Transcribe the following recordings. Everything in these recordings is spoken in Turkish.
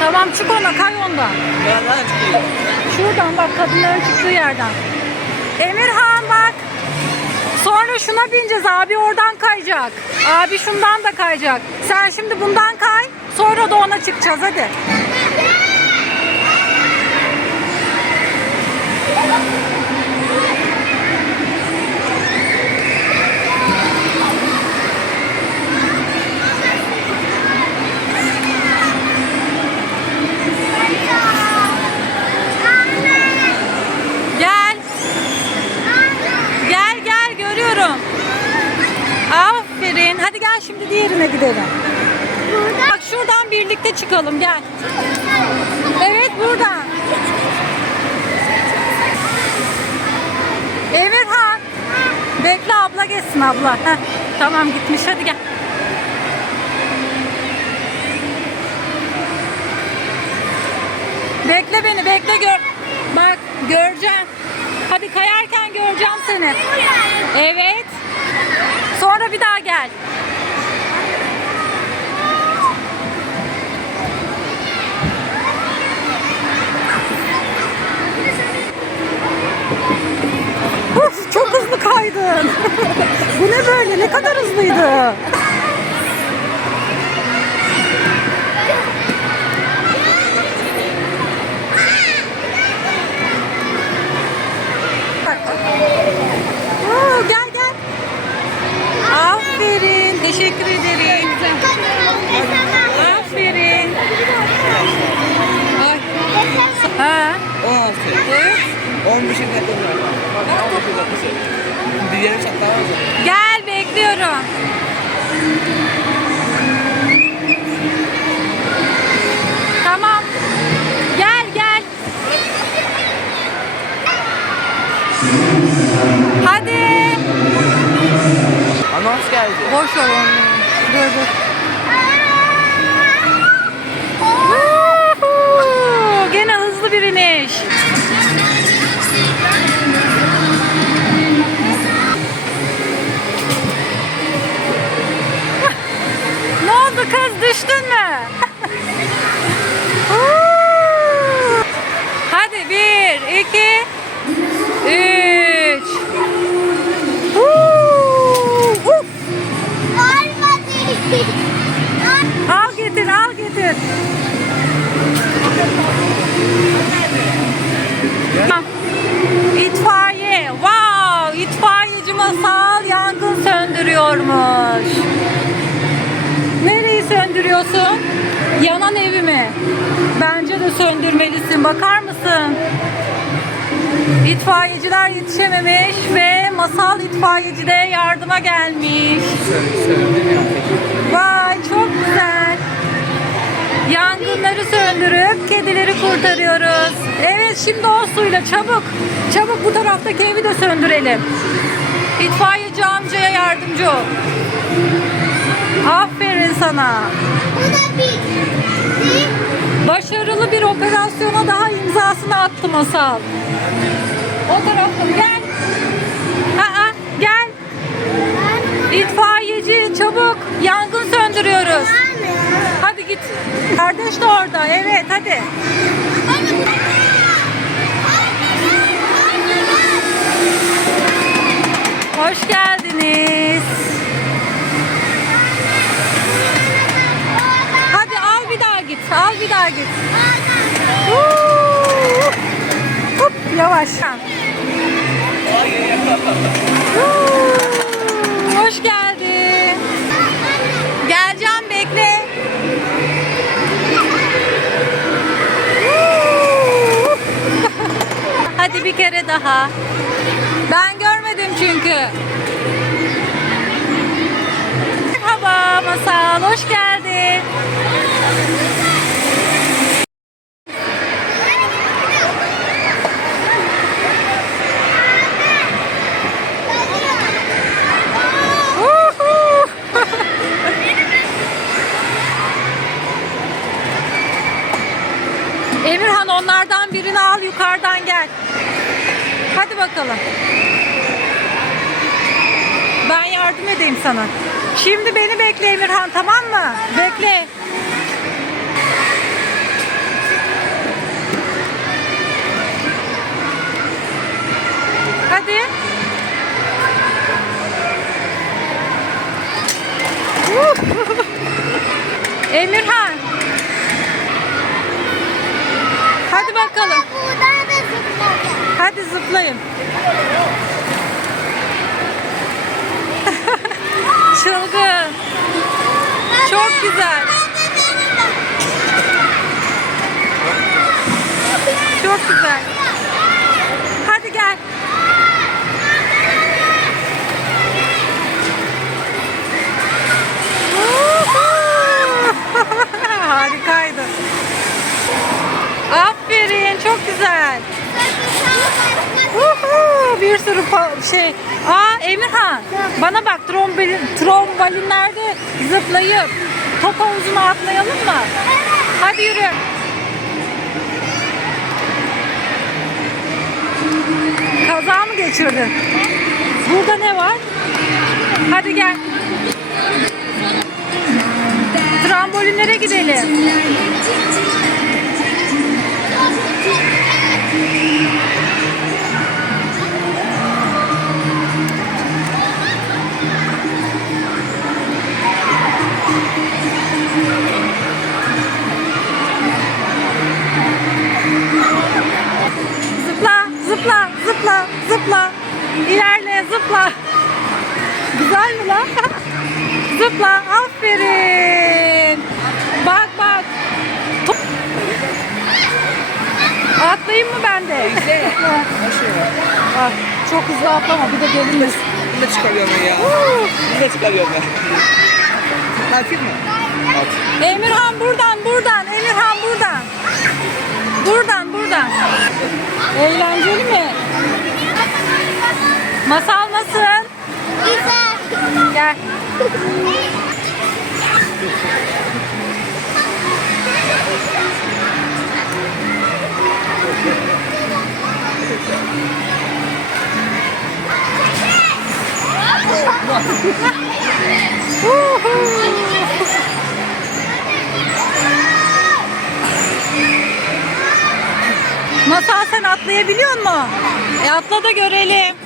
Tamam çık ona kay ondan. Nereden çıkıyor? Şuradan bak kadınların çıktığı yerden. Emirhan bak. Sonra şuna bineceğiz. Abi oradan kayacak. Abi şundan da kayacak. Sen şimdi bundan kay. Sonra da ona çıkacağız hadi. Gel. Gel gel görüyorum. Aferin. Hadi gel şimdi diğerine gidelim. Bak şuradan birlikte çıkalım gel. Evet buradan. Emirhan. Bekle abla geçsin abla. Heh, tamam gitmiş hadi gel. Bekle beni bekle gör. Bak göreceğim. Hadi kayarken göreceğim seni. Evet. Sonra bir daha gel. Çok hızlı kaydın. Bu ne böyle? Ne kadar hızlıydı? Gel bekliyorum. Tamam. Gel gel. Hadi. Anons geldi. Boş ver onu. Dur dur. Bakar mısın? İtfaiyeciler yetişememiş ve masal itfaiyeci de yardıma gelmiş. Vay çok güzel. Yangınları söndürüp kedileri kurtarıyoruz. Evet şimdi o suyla çabuk. Çabuk bu taraftaki evi de söndürelim. İtfaiyeci amcaya yardımcı ol. Aferin sana. Başarılı bir operasyona daha imzasını attı masal. O tarafta gel. Aa, gel. İtfaiyeci çabuk yangın söndürüyoruz. Hadi git. Kardeş de orada. Evet hadi. Git. Hop yavaş. Hoş geldin. Geleceğim bekle. Hadi bir kere daha. Ben görmedim çünkü. Merhaba Masal, hoş geldin. Bakalım. Ben yardım edeyim sana. Şimdi beni bekle Emirhan tamam mı? Bekle. Çılgın. Çok güzel. Çok güzel. Hadi gel. Harikaydı. Aferin, çok güzel. Bir sürü şey. Aa Emirhan, bana bak trombolin, trombolinlerde zıplayıp top havuzuna atlayalım mı? Hadi yürü. Kaza mı geçirdin? Burada ne var? Hadi gel. Trambolinlere gidelim. İlerle, zıpla. Güzel mi lan? zıpla, aferin. Bak bak. Top- Atlayayım mı ben de? Aşağı. Bak, çok hızlı atlama, bir de gelinir. Bunu da çıkarıyorum ben ya. Bunu da çıkarıyorum ben. Ne yapayım mı? At. Emirhan buradan, buradan. Emirhan buradan. Buradan, buradan. Eğlenceli mi? Masal nasıl? Güzel. Gel. Masal sen atlayabiliyor musun? E atla da görelim.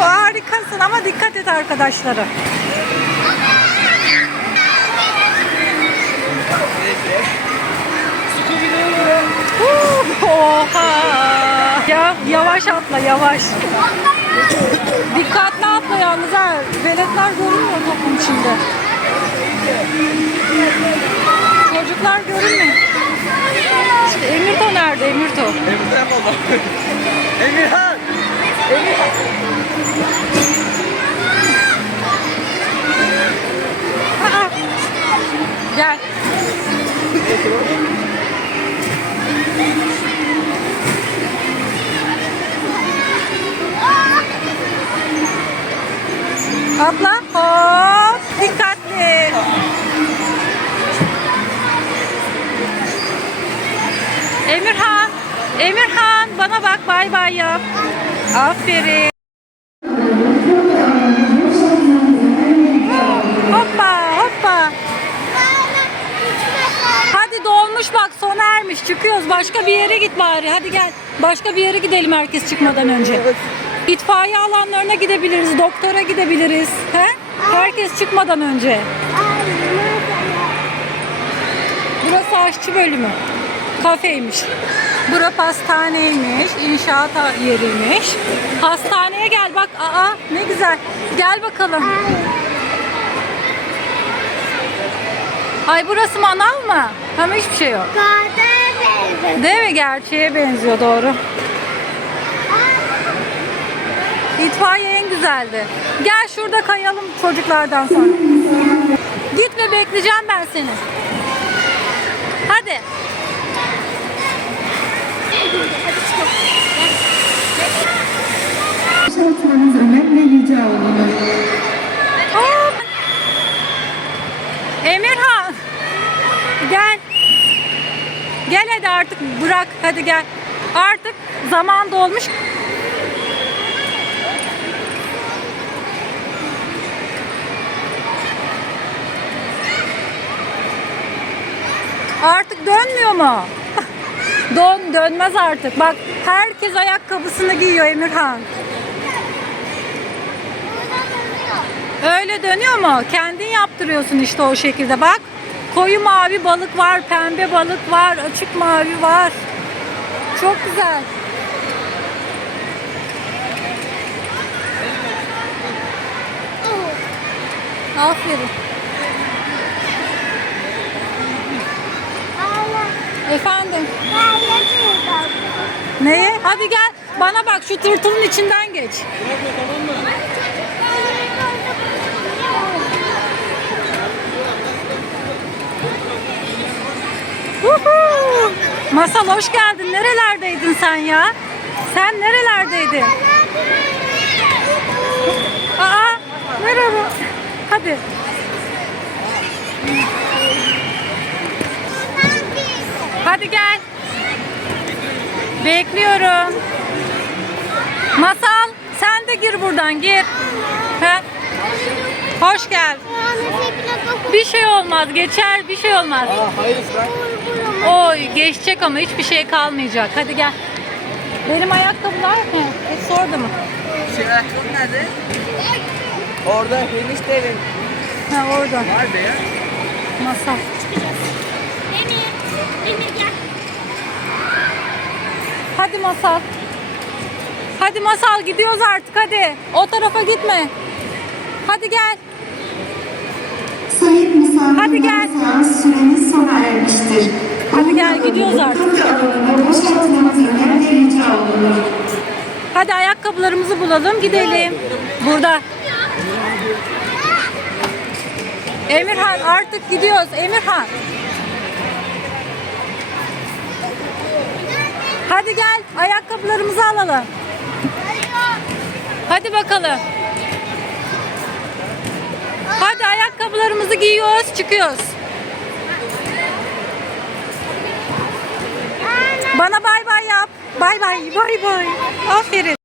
Harikasın ama dikkat et arkadaşları. Huu, Oha! Ya yavaş atla yavaş. Dikkatli atla yalnız ha. Veletler görünmüyor topun içinde. Çocuklar görünmüyor. Emirto nerede Emirto? Yapalım. Emirhan. Emirhan. Bana bak bay bay yap. Aferin. Hoppa hoppa. Hadi dolmuş bak sona ermiş çıkıyoruz başka bir yere git bari hadi gel başka bir yere gidelim herkes çıkmadan önce itfaiye alanlarına gidebiliriz doktora gidebiliriz he? herkes çıkmadan önce burası aşçı bölümü kafeymiş bura pastaneymiş inşaat yeriymiş hastaneye gel bak aa ne güzel gel bakalım Ay burası manav mı? Ama hiçbir şey yok. Değil mi? Gerçeğe benziyor doğru. İtfaiye en güzeldi. Gel şurada kayalım çocuklardan sonra. Git ve bekleyeceğim ben seni. Hadi. Çalışmanız önemli rica olunur. Emirhan. Gel. Gel hadi artık bırak hadi gel. Artık zaman dolmuş. Artık dönmüyor mu? Dön, dönmez artık. Bak herkes ayakkabısını giyiyor Emirhan. Öyle dönüyor mu? Kendin yaptırıyorsun işte o şekilde bak. Koyu mavi balık var, pembe balık var, açık mavi var. Çok güzel. Aferin. Efendim. Neye? Hadi gel. Bana bak şu tırtılın içinden geç. Masal hoş geldin. Nerelerdeydin sen ya? Sen nerelerdeydin? Aa, merhaba. Hadi. Hadi gel. Bekliyorum. Masal sen de gir buradan gir. He? Hoş gel. Bir şey olmaz geçer bir şey olmaz. Aa hayır. O geçecek ama hiçbir şey kalmayacak. Hadi gel. Benim ayakkabılar mı? Hepsi orada mı? Şey ayakkabı nerede? Orada enişte evin. Ha orada. Var be ya. Masal. Emir. Emir gel. Hadi Masal. Hadi Masal gidiyoruz artık hadi. O tarafa gitme. Hadi gel. Sayın misafirler Hadi gel. seans süremiz sona ermiştir. Hadi gel, gidiyoruz artık. Kafe alanına boşaltmamız önemli rica olunur. Hadi ayakkabılarımızı bulalım gidelim. Burada. Emirhan artık gidiyoruz. Emirhan. Hadi gel ayakkabılarımızı alalım. Hadi bakalım. Hadi ayakkabılarımızı giyiyoruz çıkıyoruz. Bana bay bay yap. Bay bay bay bay. Aferin.